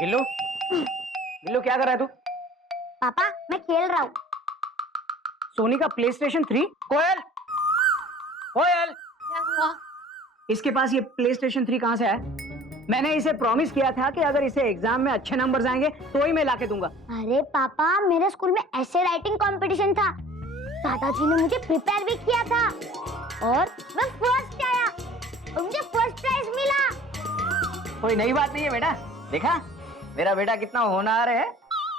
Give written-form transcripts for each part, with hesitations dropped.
गिल्लू, गिल्लू क्या कर रहा है तू? पापा मैं खेल रहा हूँ। सोनी का प्ले स्टेशन 3? कोयल, कोयल, क्या हुआ? इसके पास ये प्ले स्टेशन 3 कहाँ से आया? मैंने इसे प्रॉमिस किया था कि अगर इसे एग्जाम में अच्छे नंबर्स आएंगे तो ही मैं लाके दूंगा। अरे पापा मेरे स्कूल में ऐसे राइटिंग कंपटीशन था, दादाजी ने मुझे प्रिपेयर भी किया था और मैं फर्स्ट आया और मुझे फर्स्ट प्राइज मिला। कोई नई बात नहीं है बेटा, देखा मेरा बेटा कितना होनहार है।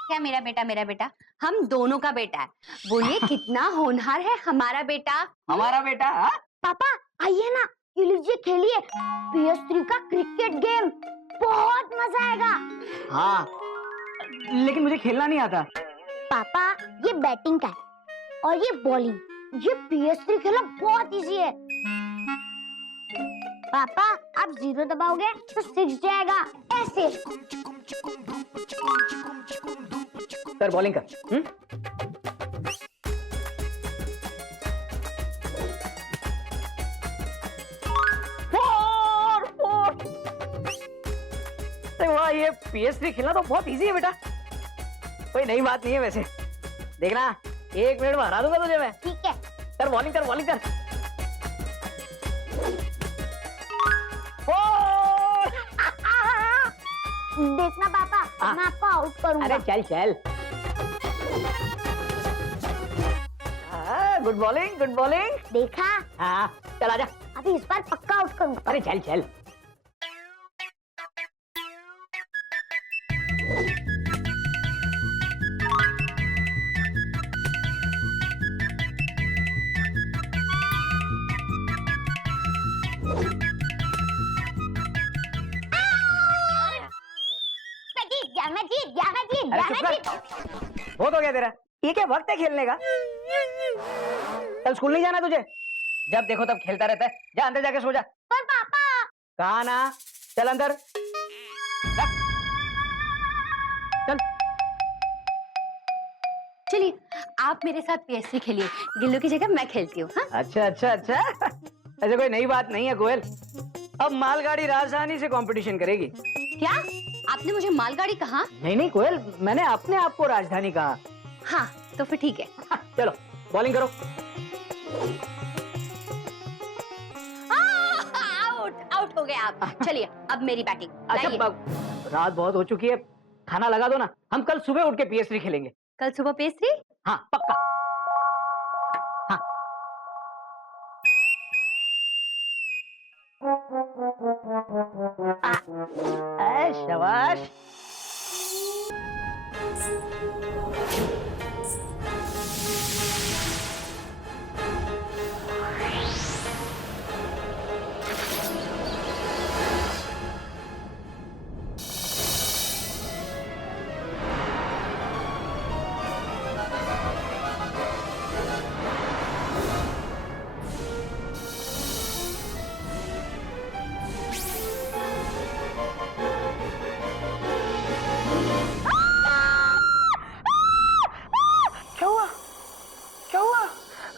क्या मेरा बेटा? हम दोनों का बेटा है। बोलिए कितना होनहार है हमारा बेटा। हमारा बेटा? हाँ? पापा आइए ना, ये लीजिए खेलिए PS3 का क्रिकेट गेम, बहुत मजा आएगा। हाँ, लेकिन मुझे खेलना नहीं आता। पापा ये बैटिंग का है और ये बॉलिंग, ये PS3 खेलना बहुत इजी है। पापा आप 0 दबाओगे तो 6 जाएगा, ऐसे। सर बॉलिंग कर। अरे वाह, ये PS3 खेलना तो बहुत इजी है बेटा, कोई नई बात नहीं है। वैसे देखना 1 मिनट में हरा दूंगा तुझे मैं। ठीक है कर बॉलिंग कर, बॉलिंग कर। देखना पापा मैं आपको आउट करूंगा। अरे चल चल। Good bowling, good bowling. देखा? हाँ चल आजा। अभी इस बार पक्का आउट करूंगा। अरे चल चल। अरे चुप कर, बहुत हो गया तेरा। ये क्या वक्त है खेलने का? कल स्कूल नहीं जाना तुझे? जब देखो तब खेलता रहता है। जा अंदर जाके सो जा। पर पापा। कहा ना, चल अंदर चल। चलिए आप मेरे साथ PS3 खेलिए, गिल्लू की जगह मैं खेलती हूँ। हाँ? अच्छा अच्छा अच्छा, ऐसे कोई नई बात नहीं है कोयल। अब मालगाड़ी राजधानी से कंपटीशन करेगी। क्या आपने मुझे मालगाड़ी कहा? नहीं नहीं कोयल, मैंने अपने आप को राजधानी कहा। हाँ तो फिर ठीक है। चलो बॉलिंग करो। आउट, आउट हो गए आप। चलिए अब मेरी बैटिंग। अच्छा रात बहुत हो चुकी है, खाना लगा दो ना, हम कल सुबह उठ के PS3 खेलेंगे। कल सुबह PS3? हाँ पक्का। हाँ शाबाश।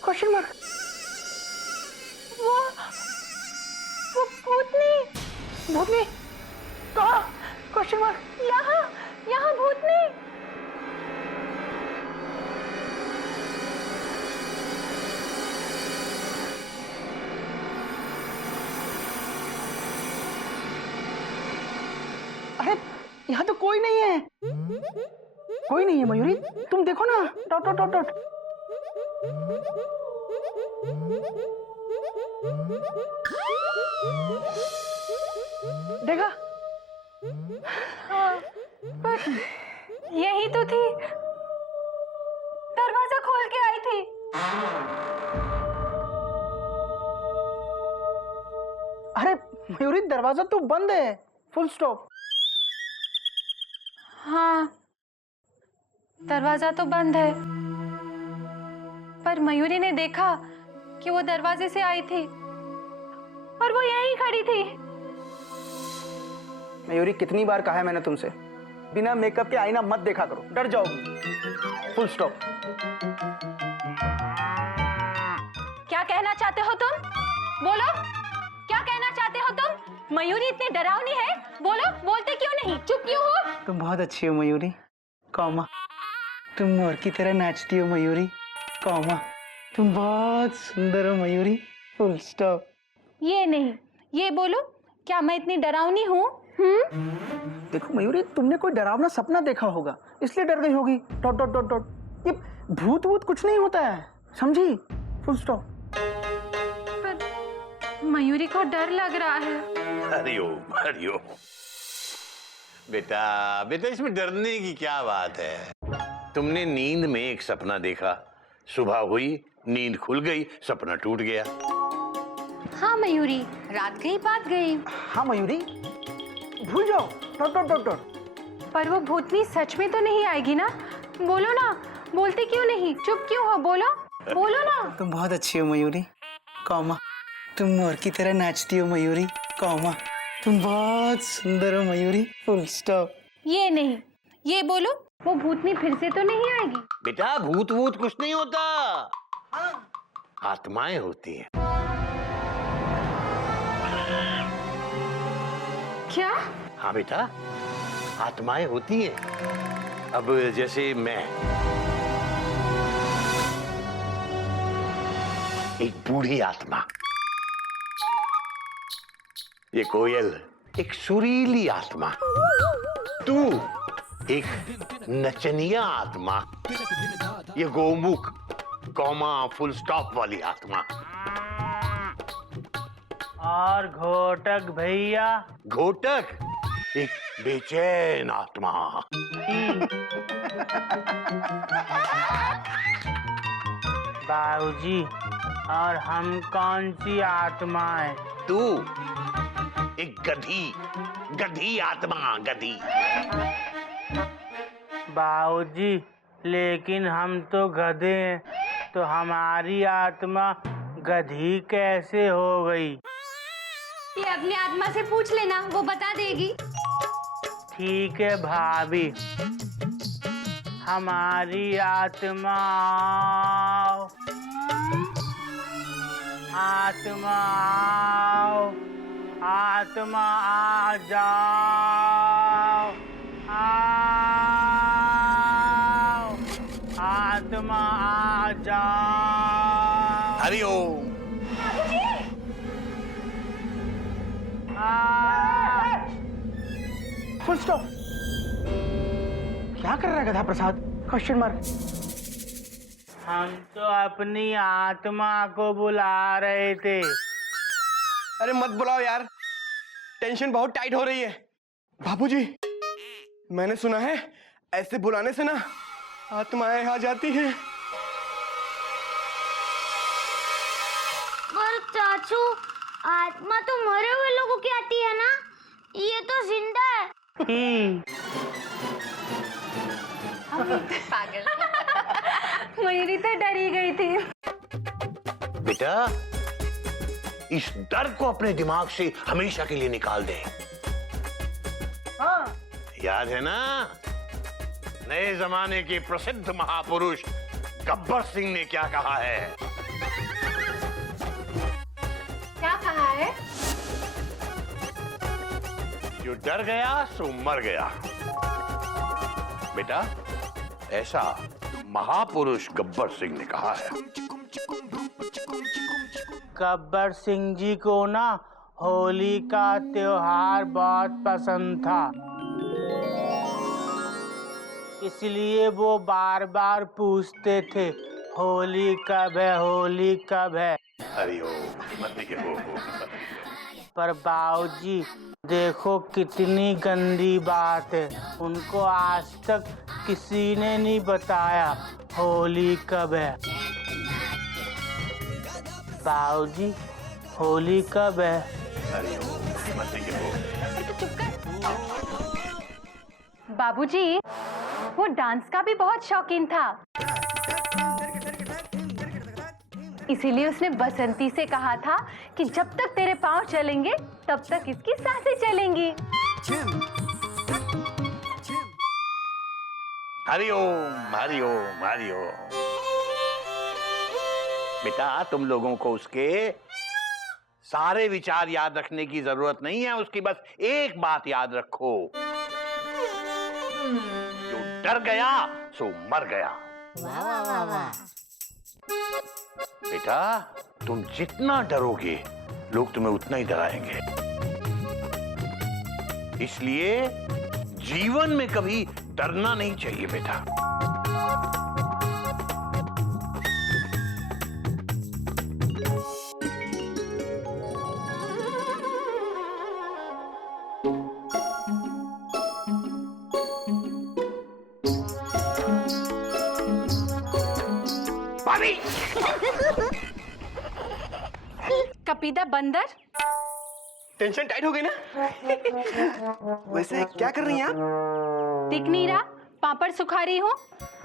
Question mark. वो भूतनी। भूतनी कहाँ? Question mark. यहाँ भूतनी। अरे यहाँ तो कोई नहीं है, कोई नहीं है मयूरी, तुम देखो ना। Dot dot dot dot. देखा? हाँ, पर यही तो थी, दरवाजा खोल के आई थी। अरे मयूरी दरवाजा तो बंद है, फुल स्टॉप। हाँ दरवाजा तो बंद है, पर मयूरी ने देखा कि वो दरवाजे से आई थी और वो यहीं खड़ी थी। मयूरी कितनी बार कहा है मैंने तुमसे, बिना मेकअप के आईना मत देखा करो, डर जाओगी। Full stop. क्या कहना चाहते हो तुम? बोलो, क्या कहना चाहते हो तुम? मयूरी इतनी डरावनी है? बोलो, बोलते क्यों नहीं? चुप क्यों हो? तुम बहुत अच्छी हो मयूरी, कौमा। तुम मोर की तरह नाचती हो मयूरी, कौमा। तुम बहुत सुंदर हो मयूरी, फुल स्टॉप। ये नहीं, ये बोलो, क्या मैं इतनी डरावनी हूँ? देखो मयूरी, तुमने कोई डरावना सपना देखा होगा, इसलिए डर गई होगी। Dot dot dot dot. ये भूत वूत कुछ नहीं होता है, समझी? Full stop. मयूरी को डर लग रहा है। हरिओम हरिओम। बेटा बेटा, इसमें डरने की क्या बात है? तुमने नींद में एक सपना देखा, सुबह हुई, नींद खुल गई, सपना टूट गया। हाँ मयूरी, रात गई बात गई। हाँ मयूरी, भूल जाओ। Dot dot dot dot. पर वो भूतनी सच में तो नहीं आएगी ना? बोलो ना, बोलते क्यों नहीं? चुप क्यों हो? बोलो, बोलो ना। तुम बहुत अच्छी हो मयूरी, कौमा। तुम मोर की तरह नाचती हो मयूरी, कौमा। तुम बहुत सुंदर हो मयूरी, फुल स्टॉप। ये नहीं, ये बोलो, वो भूतनी फिर से तो नहीं आएगी? बेटा भूत वूत कुछ नहीं होता, आत्माएं होती हैं। क्या? हाँ बेटा, आत्माएं होती हैं। अब जैसे मैं एक बूढ़ी आत्मा, ये कोयल एक सुरीली आत्मा, तू एक नचनिया आत्मा, ये गोमुख कॉमा फुल स्टॉप वाली आत्मा, और घोटक भैया, घोटक एक बेचैन आत्मा। बाबूजी, और हम कौन सी आत्मा है? तू एक गधी आत्मा, गधी। बाबूजी, लेकिन हम तो गधे हैं, तो हमारी आत्मा गधी कैसे हो गई? ये अपनी आत्मा से पूछ लेना, वो बता देगी। ठीक है भाभी, हमारी आत्मा आत्मा आओ, आत्मा आ जाओ, आओ, आत्मा आ जाओ। हरिओम। Full stop. क्या कर रहा है गधा प्रसाद? Question mark. हम तो अपनी आत्मा को बुला रहे थे। अरे मत बुलाओ यार, टेंशन बहुत टाइट हो रही है। बाबूजी, मैंने सुना है ऐसे बुलाने से ना आत्माएं आ जाती हैं। पर चाचू, आत्मा तो मरे हुए लोगों की आती है ना? ये तो जिंदा है। पागल। मयूरी तो डरी गई थी। बेटा, इस डर को अपने दिमाग से हमेशा के लिए निकाल दे। हाँ। याद है ना, नए जमाने के प्रसिद्ध महापुरुष गब्बर सिंह ने क्या कहा है? क्या कहा है? जो डर गया सो मर गया। बेटा, ऐसा महापुरुष गब्बर सिंह ने कहा है। गब्बर सिंह जी को ना होली का त्योहार बहुत पसंद था, इसलिए वो बार बार पूछते थे, होली कब है, होली कब है। हरिओम हरिओम। पर बाबूजी, देखो कितनी गंदी बात है, उनको आज तक किसी ने नहीं बताया होली कब है। बाबूजी, होली कब है? हरिओम हरिओम। बाबूजी, वो डांस का भी बहुत शौकीन था, इसीलिए उसने बसंती से कहा था कि जब तक तेरे पांव चलेंगे तब तक इसकी सांसें चलेंगी। हरिओम हरिओम हरिओम। बेटा, तुम लोगों को उसके सारे विचार याद रखने की जरूरत नहीं है, उसकी बस एक बात याद रखो, जो डर गया सो मर गया। वाह वाह वाह वाह। बेटा, तुम जितना डरोगे लोग तुम्हें उतना ही डराएंगे, इसलिए जीवन में कभी डरना नहीं चाहिए बेटा। भाभी, कपीदा बंदर, टेंशन टाइट हो गई ना? वैसे क्या कर रही हैं आप? दिख नहीं रहा? पापड़ सुखा रही हूँ।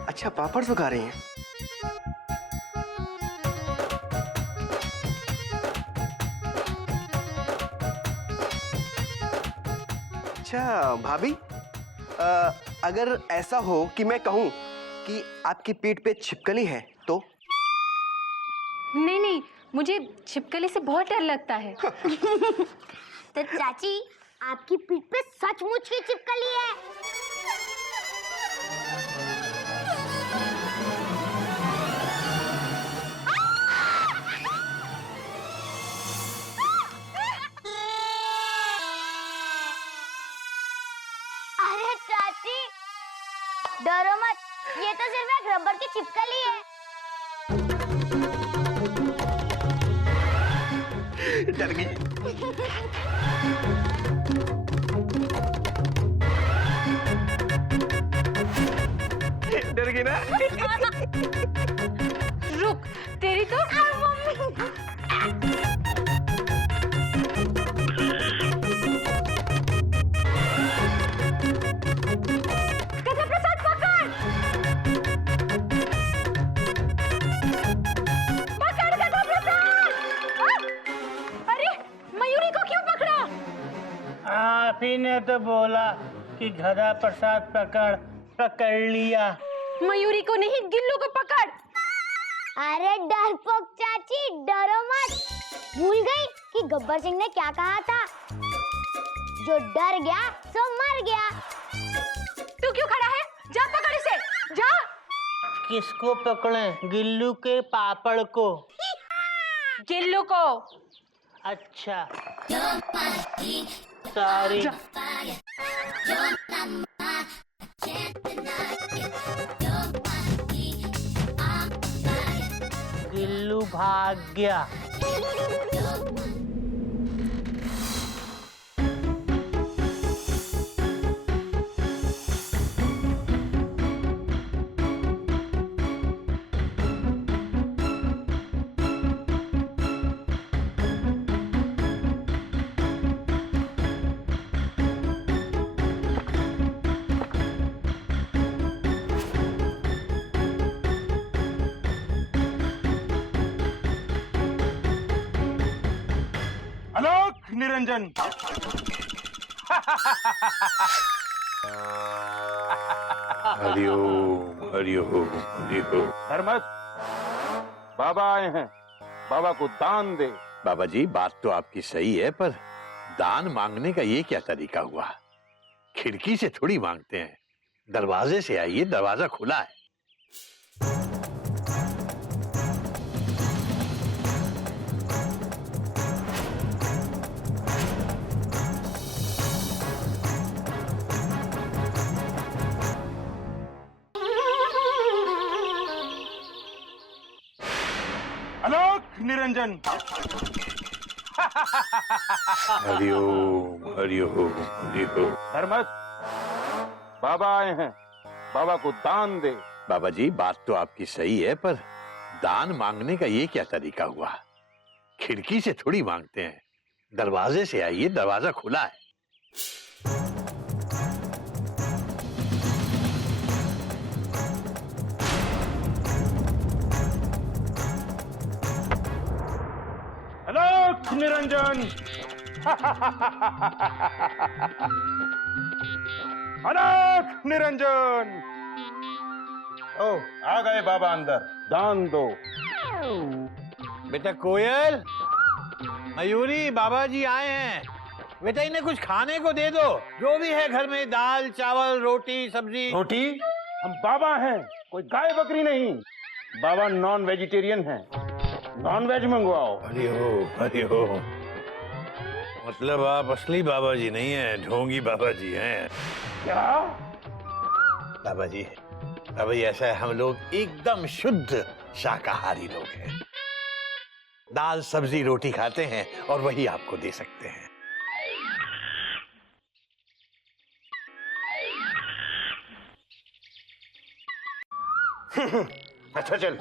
अच्छा, पापड़ सुखा रही हैं। अच्छा भाभी, अगर ऐसा हो कि मैं कहूं कि आपकी पीठ पे छिपकली है तो? नहीं नहीं, मुझे छिपकली से बहुत डर लगता है। तो चाची, आपकी पीठ पे सचमुच की छिपकली है। अरे चाची, डरो मत, ये तो सिर्फ एक रबर की छिपकली है। डर गई। डर गई ना? रुक, तेरी तो गधा प्रसाद पकड़, पकड़ गधा प्रसाद। अरे मयूरी को क्यों पकड़ा? आप ही ने तो बोला कि गधा प्रसाद पकड़ लिया। मयूरी को नहीं, गिल्लू को पकड़। अरे डरपोक चाची, डरो मत। भूल गई कि गब्बर सिंह ने क्या कहा था? जो डर गया सो मर गया। तू क्यों खड़ा है? जा पकड़ इसे, जा। किसको पकड़े? गिल्लू के पापड़ को? गिल्लू को। अच्छा, सॉरी। गिल्लू भाग गया। आलोक निरंजन। हरिओम हरिओम हरिओम। धर्मत, बाबा आए हैं, बाबा को दान दे। बाबा जी, बात तो आपकी सही है, पर दान मांगने का ये क्या तरीका हुआ? खिड़की से थोड़ी मांगते हैं, दरवाजे से आइए, दरवाजा खुला है। आलोक निरंजन। हरिओम हरिओम हरिओम। धर्मत, बाबा आए हैं, बाबा को दान दे। बाबा जी, बात तो आपकी सही है, पर दान मांगने का ये क्या तरीका हुआ? खिड़की से थोड़ी मांगते हैं, दरवाजे से आइए, दरवाजा खुला है। आलोक निरंजन। आलोक निरंजन। ओ, आ गए बाबा अंदर। दान दो। बेटा कोयल, मयूरी, बाबा जी आए हैं। बेटा इन्हें कुछ खाने को दे दो, जो भी है घर में, दाल चावल रोटी सब्जी। रोटी? हम बाबा हैं, कोई गाय बकरी नहीं। बाबा नॉन वेजिटेरियन हैं, नॉन वेज मंगवाओ। अरे हो, मतलब आप असली बाबा जी नहीं हैं, ढोंगी बाबा जी हैं। क्या? बाबा जी ऐसा है, हम लोग एकदम शुद्ध शाकाहारी लोग हैं। दाल सब्जी रोटी खाते हैं और वही आपको दे सकते हैं। अच्छा चल,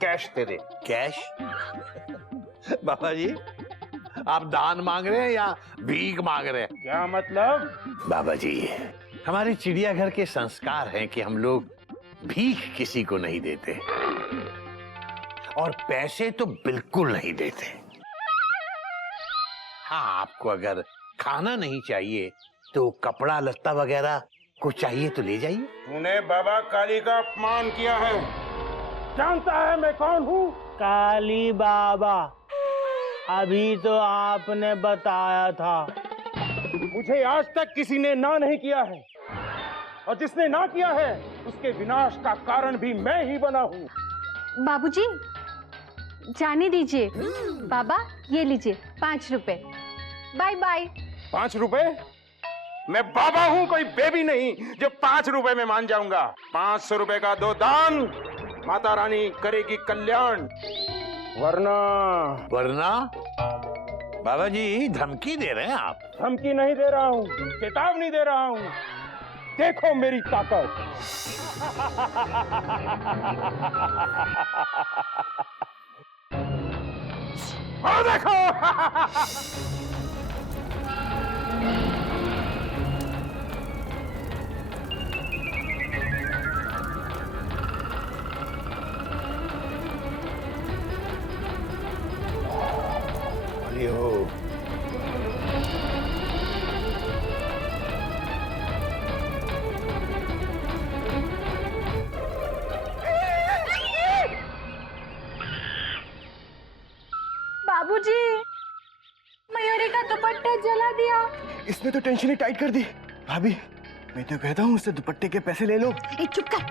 कैश दे दे। कैश? बाबा जी आप दान मांग रहे हैं या भीख मांग रहे हैं? क्या मतलब? बाबा जी हमारे चिड़ियाघर के संस्कार हैं कि हम लोग भीख किसी को नहीं देते और पैसे तो बिल्कुल नहीं देते। हाँ, आपको अगर खाना नहीं चाहिए तो कपड़ा लत्ता वगैरह कुछ चाहिए तो ले जाइए। तूने बाबा काली का अपमान किया है। जानता है मैं कौन हूँ? काली बाबा, अभी तो आपने बताया था। मुझे आज तक किसी ने ना नहीं किया है, और जिसने ना किया है उसके विनाश का कारण भी मैं ही बना हूँ। बाबूजी, जाने दीजिए। बाबा ये लीजिए 5 रुपए। Bye bye. 5 रुपए? मैं बाबा हूँ, कोई बेबी नहीं जो 5 रुपए में मान जाऊंगा। 500 रुपए का दो दान, माता रानी करेगी कल्याण। वरना बाबा जी धमकी दे रहे हैं आप? धमकी नहीं दे रहा हूँ, चेतावनी दे रहा हूँ। देखो मेरी ताकत। और देखो। अरे हो, बाबूजी, मयूरी का दुपट्टा जला दिया। इसने तो टेंशन ही टाइट कर दी। भाभी मैं तो कहता हूँ उससे दुपट्टे के पैसे ले लो। ए, चुप कर।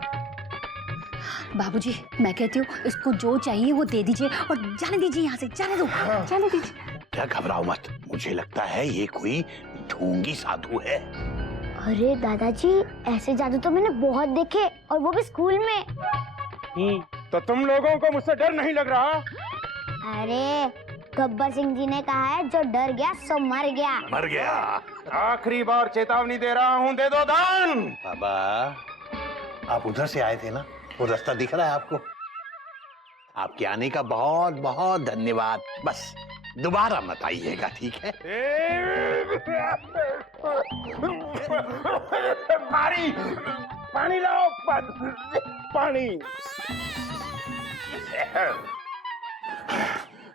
बाबूजी मैं कहती हूँ इसको जो चाहिए वो दे दीजिए और जाने दीजिए यहाँ से, जाने दो। जाने दीजिए। क्या घबराओ मत, मुझे लगता है ये कोई ढोंगी साधु है। अरे दादाजी, ऐसे जादू तो मैंने बहुत देखे, और वो भी स्कूल में। तो तुम लोगों को मुझसे डर नहीं लग रहा? अरे गब्बर सिंह जी ने कहा है जो डर गया सो मर गया। मर गया। आखिरी बार चेतावनी दे रहा हूँ, दे दो दान। बाबा आप उधर से आए थे ना, वो रास्ता दिख रहा है आपको? आपके आने का बहुत बहुत धन्यवाद। बस दोबारा मत आइएगा, ठीक है? पानी लाओ, पानी।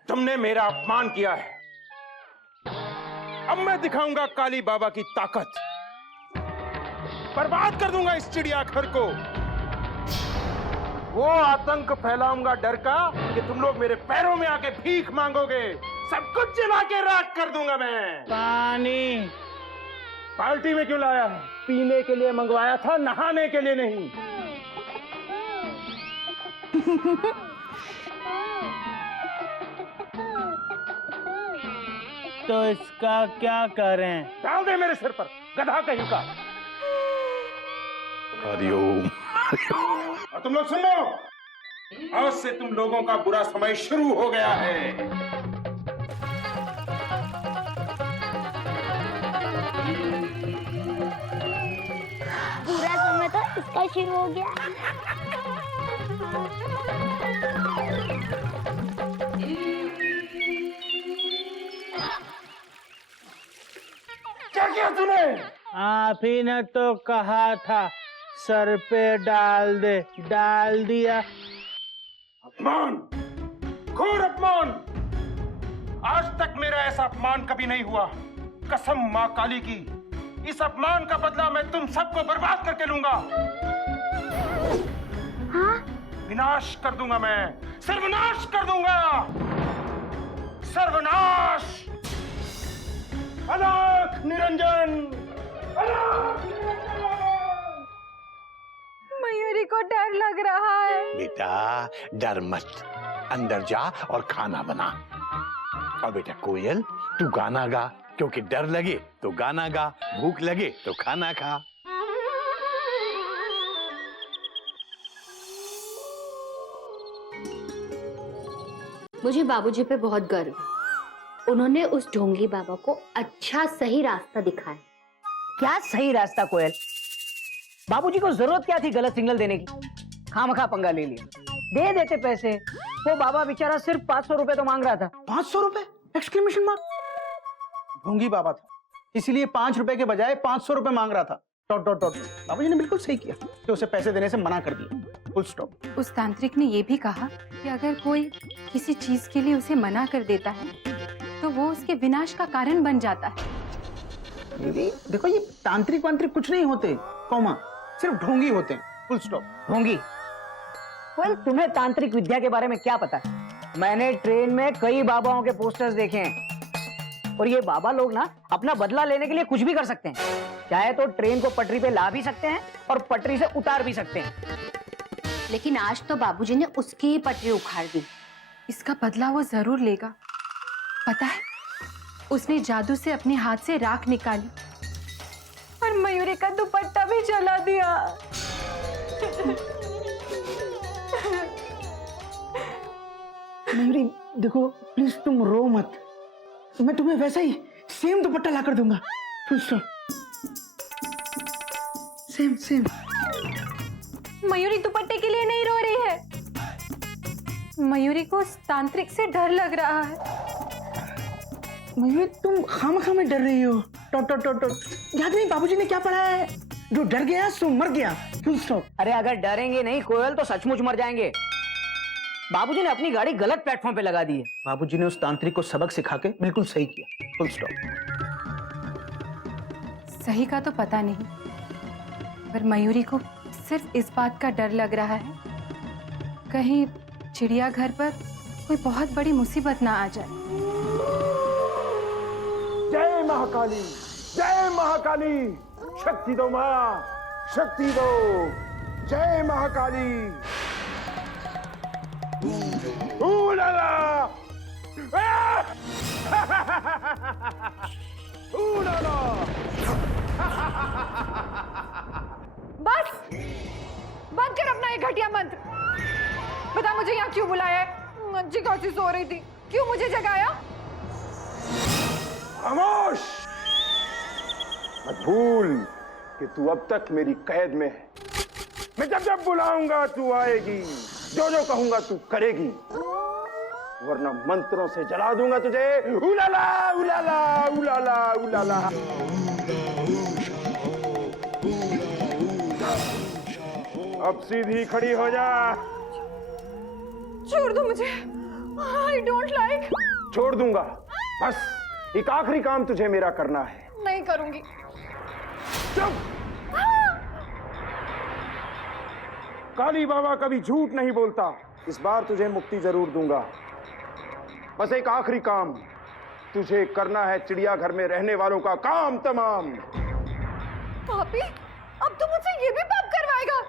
तुमने मेरा अपमान किया है, अब मैं दिखाऊंगा काली बाबा की ताकत। बर्बाद कर दूंगा इस चिड़ियाघर को। वो आतंक फैलाऊंगा डर का कि तुम लोग मेरे पैरों में आके भीख मांगोगे। सब कुछ जला के राख कर दूंगा मैं। पानी बाल्टी में क्यों लाया है? पीने के लिए मंगवाया था, नहाने के लिए नहीं। तो इसका क्या करें? डाल दे मेरे सिर पर, गधा कहीं का। हरिओम। और तुम लोग सुन लो, आज से तुम लोगों का बुरा समय शुरू हो गया है। पूरा समय तो इसका शुरू हो गया। क्या किया तूने? आप ही ने तो कहा था सर पे डाल दे, डाल दिया। अपमान, घोर अपमान। आज तक मेरा ऐसा अपमान कभी नहीं हुआ। कसम माँ काली की, इस अपमान का बदला मैं तुम सबको बर्बाद करके लूंगा। हाँ? विनाश कर दूंगा मैं, सर्वनाश कर दूंगा। सर्वनाश। मयूरी को डर लग रहा है। बेटा डर मत, अंदर जा और खाना बना। और बेटा कोयल, तू गाना गा, क्योंकि डर लगे तो गाना गा, भूख लगे तो खाना खा। मुझे बाबूजी पे बहुत गर्व है। उन्होंने उस ढोंगी बाबा को अच्छा सही रास्ता दिखाया। क्या सही रास्ता कोयल? बाबूजी को जरूरत क्या थी गलत सिग्नल देने की? खामखा पंगा ले लिया, दे देते पैसे। वो बाबा बेचारा सिर्फ 500 रुपए तो मांग रहा था। 500 रुपए? Exclamation mark. ढोंगी बाबा था, इसीलिए 5 रुपए के बजाय 500 रुपए मांग रहा था। Dot dot dot. बाबूजी ने बिल्कुल सही किया कि उसे पैसे देने से मना कर दिया। Full stop. उस तांत्रिक ने ये भी कहा कि अगर कोई किसी चीज के लिए उसे मना कर देता है तो वो उसके विनाश का कारण बन जाता है। देखो ये तांत्रिक वांत्रिक कुछ नहीं होते, कौमा, सिर्फ ढोंगी होते हैं। Full stop. होंगी। कोयल, तुम्हें तांत्रिक विद्या के बारे में क्या पता? मैंने ट्रेन में कई बाबाओं के पोस्टर्स देखे हैं, और ये बाबा लोग ना अपना बदला लेने के लिए कुछ भी कर सकते हैं। चाहे तो ट्रेन को पटरी पे ला भी सकते हैं और पटरी से उतार भी सकते हैं। लेकिन आज तो बाबूजी ने उसकी ही पटरी उखाड़ दी। इसका बदला वो जरूर लेगा। पता है, उसने जादू से अपने हाथ से राख निकाली और मयूरी का दुपट्टा भी जला दिया। मयूरी देखो प्लीज तुम रो मत, मैं तुम्हें वैसा ही सेम दुपट्टा ला कर दूंगा। Full stop. Same same. Mayuri दुपट्टे के लिए नहीं रो रही है। मयूरी को उस तांत्रिक से डर लग रहा है। मयूरी तुम खामखा में डर रही हो। Taught taught taught taught. याद नहीं बाबूजी ने क्या पढ़ाया है? जो डर गया सो मर गया। Full stop. अरे अगर डरेंगे नहीं कोयल तो सचमुच मर जाएंगे। बाबूजी ने अपनी गाड़ी गलत प्लेटफॉर्म पे लगा दी है। बाबूजी ने उस तांत्रिक को सबक सिखा के बिल्कुल सही किया। Full stop. सही का तो पता नहीं, पर मयूरी को सिर्फ इस बात का डर लग रहा है कहीं चिड़ियाघर पर कोई बहुत बड़ी मुसीबत ना आ जाए। जय महाकाली, जय महाकाली, शक्ति दो माँ, शक्ति दो। जय महाकाली। ऊलाला! ऊलाला! बस बंद कर अपना ये घटिया मंत्र। बता मुझे यहाँ क्यों बुलाया है? अच्छी खासी सो रही थी, क्यों मुझे जगाया? खामोश! मत भूल कि तू अब तक मेरी कैद में है। मैं जब जब बुलाऊंगा तू आएगी, जो जो कहूंगा तू करेगी, वरना मंत्रों से जला दूंगा तुझे। उलाला उलाला उलाला उलाला। अब सीधी खड़ी हो जा। छोड़ दो मुझे, I don't like। छोड़ दूंगा, बस एक आखिरी काम तुझे मेरा करना है। नहीं करूंगी। चुप! काली बाबा कभी झूठ नहीं बोलता। इस बार तुझे मुक्ति जरूर दूंगा। बस एक आखिरी काम तुझे करना है, चिड़ियाघर में रहने वालों का काम तमाम। पापी, अब तो मुझसे ये भी पाप करवाएगा?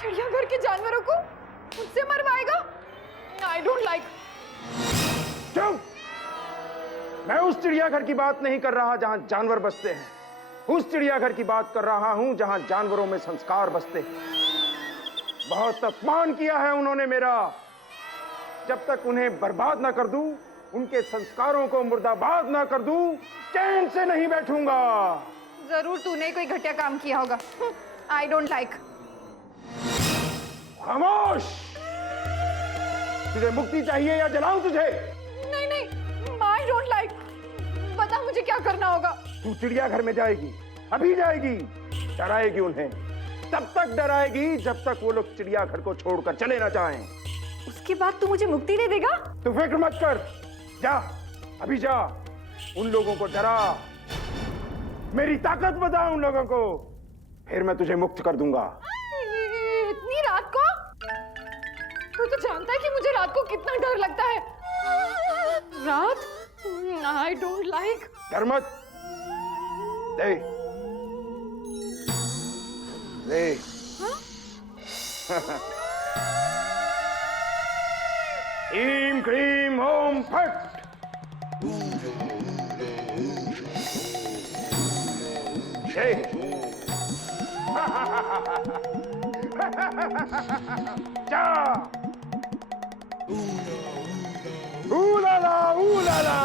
चिड़ियाघर के जानवरों को मुझसे मरवाएगा? I don't like। चुप! मैं उस चिड़ियाघर की बात नहीं कर रहा जहां जानवर बसते हैं। उस चिड़ियाघर की बात कर रहा हूं जहां जानवरों में संस्कार बसते हैं। बहुत अपमान किया है उन्होंने मेरा। जब तक उन्हें बर्बाद ना कर दूं, उनके संस्कारों को मुर्दाबाद ना कर दूं, चैन से नहीं बैठूंगा। जरूर तूने कोई घटिया काम किया होगा। I don't like। खामोश! तुझे मुक्ति चाहिए या जलाऊं तुझे? नहीं नहीं, I don't like। बता मुझे क्या करना होगा। तू चिड़ियाघर में जाएगी, अभी जाएगी, डराएगी उन्हें। तब तक डराएगी जब तक वो लोग चिड़ियाघर को छोड़कर चले ना जाएं। उसके बाद तू मुझे मुक्ति नहीं देगा? तू फिक्र मत कर, जा, अभी जा, उन लोगों को डरा, मेरी ताकत बता उन लोगों को, फिर मैं तुझे मुक्त कर दूंगा। इतनी रात को? तू तो जानता है कि मुझे रात को कितना डर लगता है। रात? I don't like। डर मत, ले ले ह्रीं क्रीं ओम फट। जय जा ऊलाला ऊलाला।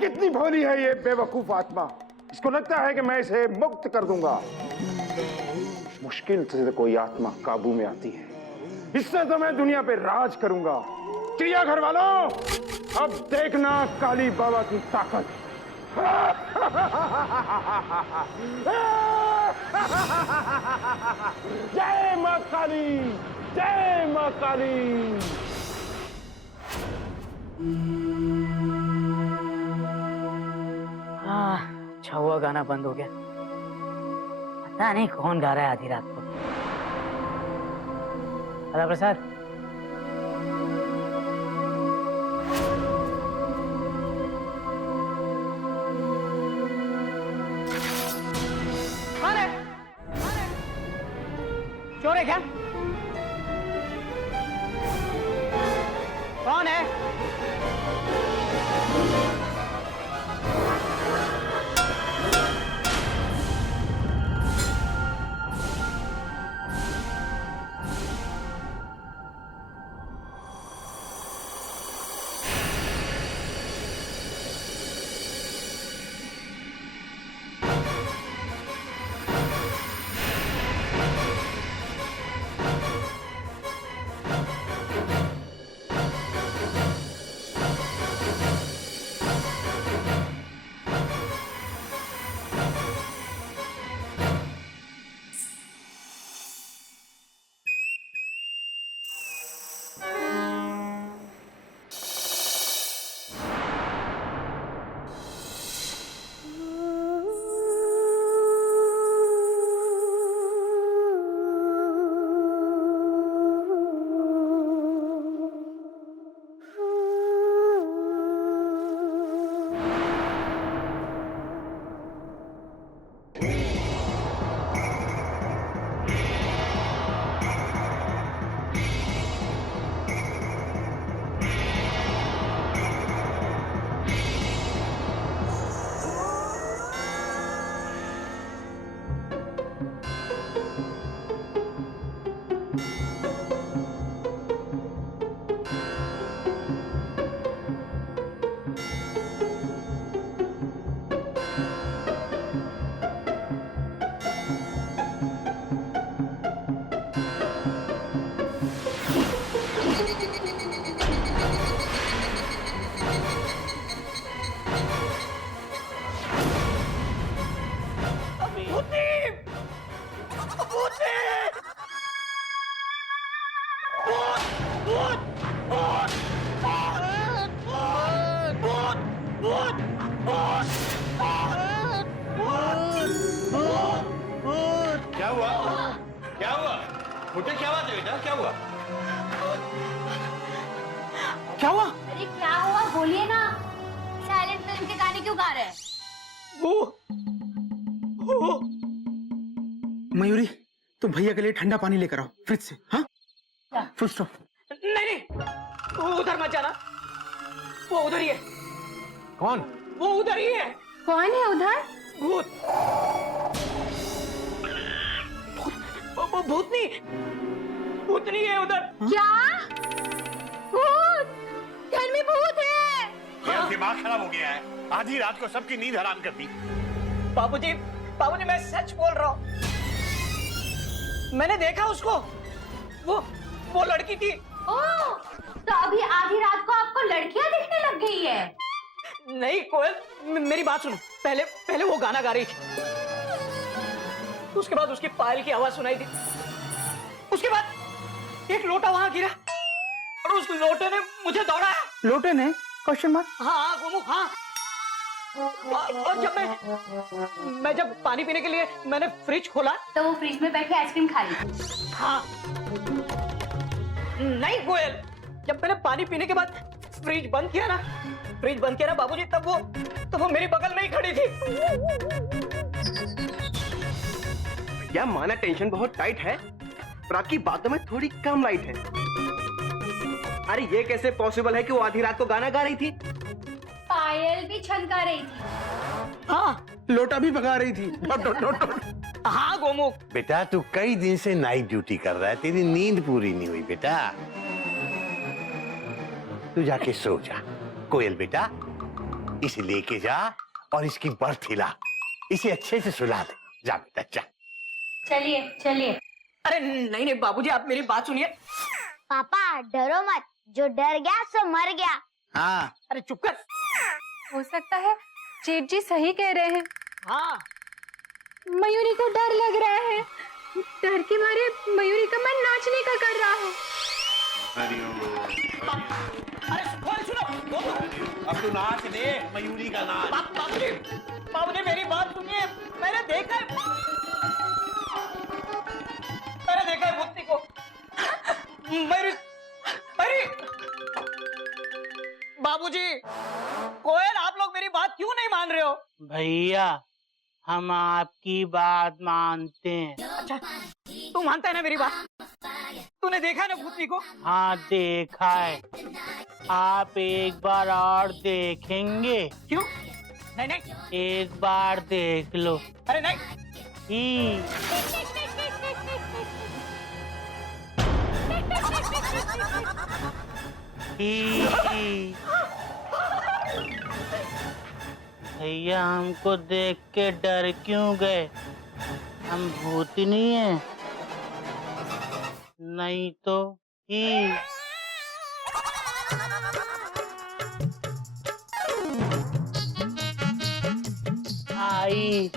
कितनी भोली है ये बेवकूफ आत्मा, इसको लगता है कि मैं इसे मुक्त कर दूंगा। मुश्किल से कोई आत्मा काबू में आती है, इससे तो मैं दुनिया पे राज करूंगा। चिड़ियाघर वालों, अब देखना काली बाबा की ताकत। जय मां काली, जय मां काली। अच्छा हुआ गाना बंद हो गया। पता नहीं कौन गा रहा है आधी रात को। राधा प्रसाद, कौन है? चोर है क्या? कौन है? क्या हुआ? क्या हुआ? मुझे क्या बात है बेटा? क्या हुआ? क्या हुआ? अरे क्या हुआ बोलिए ना। साइलेंट फिल्म के गाने क्यों गा रहे हैं? वो मयूरी, तुम भैया के लिए ठंडा पानी लेकर आओ फ्रिज से। हाँ, फुल स्टॉप। नहीं, वो उधर मत जाना, वो उधर ही है। कौन? वो उधर ही है। कौन है उधर? भूत। भूतनी, भूतनी है उधर। क्या? भूत? घर में भूत है? यार दिमाग खराब हो गया है, आधी रात को सबकी नींद हराम कर दी। बाबूजी, बाबूजी मैं सच बोल रहा हूँ, मैंने देखा उसको। वो लड़की थी। ओह, तो अभी आधी रात को आपको लड़कियां दिखने लग गई है? नहीं कोयल, मेरी बात सुनो। पहले वो गाना गा रही थी, उसके बाद उसकी पायल की आवाज सुनाई दी। उसके बाद एक लोटा वहां गिरा और उस लोटे ने मुझे दौड़ाया। लोटे ने? Question mark. हाँ गोमुख, हाँ। और जब मैं जब पानी पीने के लिए मैंने फ्रिज खोला तो वो फ्रिज में बैठ के आइसक्रीम खा रही थी। हाँ। नहीं कोयल, जब मैंने पानी पीने के बाद फ्रिज बंद किया ना, फ्रिज बंद किया ना बाबूजी, तब वो मेरी बगल में ही खड़ी थी। भैया माना टेंशन बहुत टाइट है, पर आपकी बातों में थोड़ी कम लाइट है। अरे ये कैसे पॉसिबल है कि वो आधी रात को गाना गा रही थी? पायल भी छनका रही थी। हाँ लोटा भी भगा रही थी। हाँ गोमुख। बेटा तू कई दिन से नाइट ड्यूटी कर रहा है, तेरी नींद पूरी नहीं हुई बेटा। तू जाके सो जा। कोयल बेटा, इसे लेके जा और इसकी बर्थ हिला, इसे अच्छे से सुला दे। जा बेटा जा। चलिए चलिए। अरे नहीं नहीं बाबूजी, आप मेरी बात सुनिए। पापा डरो मत, जो डर गया सो मर गया। हाँ अरे चुप कर। हो सकता है जेठ जी सही कह रहे हैं। हाँ मयूरी को डर लग रहा है, डर के मारे मयूरी का मन नाचने का कर रहा है। अरे सुनो, अब तू नाच दे, मयूरी का नाच। बाबूजी बाबूजी मेरी बात सुनिए। मैंने देखा है भूतनी को। मयूरी बाबूजी, कोयल आप लोग मेरी बात क्यों नहीं मान रहे हो? भैया हम आपकी बात मानते हैं। अच्छा तू मानता है ना मेरी बात? तूने देखा ना भूतनी को? हाँ देखा है। आप एक बार और देखेंगे? क्यों? नहीं नहीं। एक बार देख लो। अरे नहीं। ही भैया हमको देख के डर क्यों गए? हम भूतनी हैं? नहीं तो ही आई